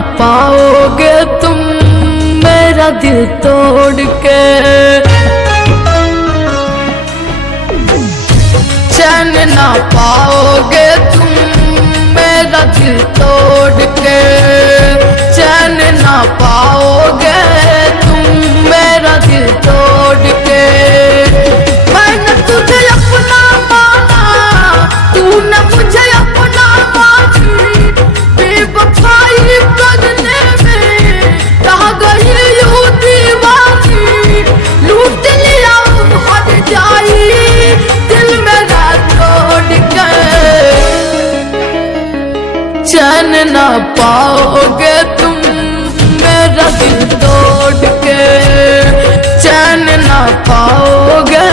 पाओगे तुम मेरा दिल तोड़ के, चैन ना पाओगे तुम मेरा दिल तोड़ के, चैन ना पाओगे तुम मेरा दिल तोड़ के। मैंने तुझे अपना माना, तूने मुझे अपना मानी, बेवफाई करने में रह गई यूं दीवानी, लूट लिया हद जाई दिल मेरा तोड़ के, चैन ना पाओगे तुम मेरा दिल तोड़ के, चैन ना पाओगे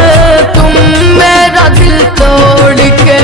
तुम मेरा दिल तोड़ के।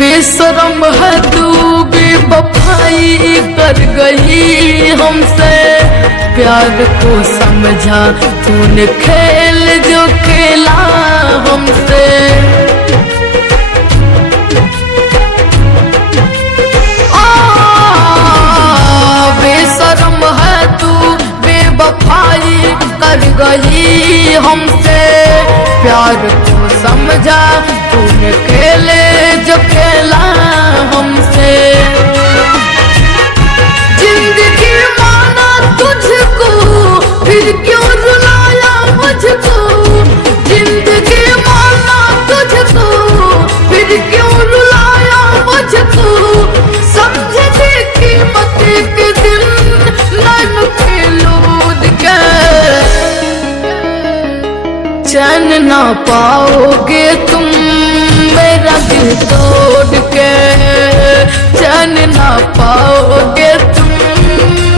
बेशरम है तू बेवफाई कर गई हमसे, प्यार को समझा तूने खेल जो खेला हमसे। बेशरम है तू बेवफाई कर गई हमसे, प्यार को समझा तूने खेले जो खेला हमसे। जिंदगी माना तुझको फिर क्यों रुलाया मुझको, जिंदगी माना तुझको फिर क्यों रुलाया मुझको, समझने की कीमत के दिन नैन के लोद के, चैन ना पाओगे तुम मेरा दिल तोड़ के, चैन ना पाओगे तुम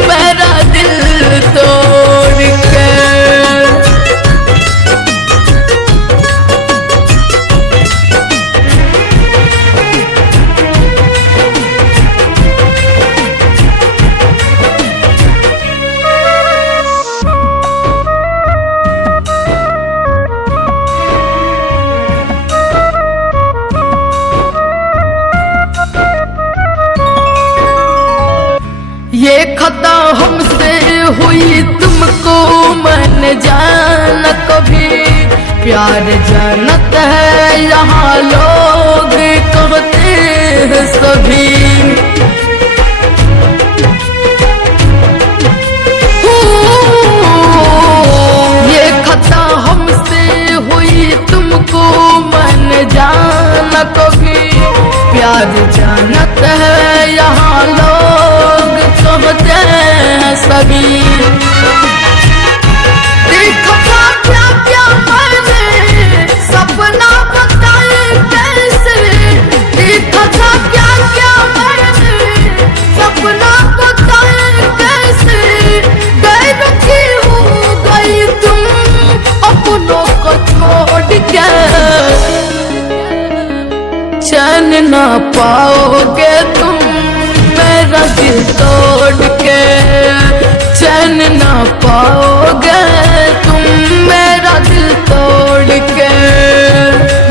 मेरा दिल तोड़ के। ये खता हमसे हुई तुमको मैंने जाना कभी, प्यार जन्नत है यहाँ लोग कहते हैं सभी। ये खता हमसे हुई तुमको मैंने जाना कभी, प्यार जन्नत है यहाँ लोग कहते हैं सभी। देखा क्या क्या मैंने सपना बताए कैसे, देखा क्या क्या मैंने सपना बताए कैसे, गैर की हो गई तुम अपनों को छोड़ के, चैन ना पाओगे तुम मेरा दिल तोड़ के, चैन ना पाओगे तुम मेरा दिल तोड़ के।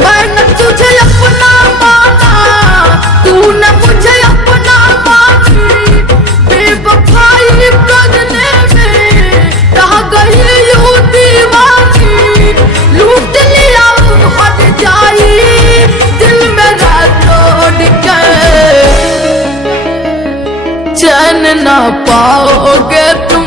मैंने तुझे अपना माना, तूने मुझे अपना मानी, बेवफाई करने में रह गई यूं दीवानी, लूट लिया हद जाई दिल मेरा तोड़ के, चैन ना पाओगे तुम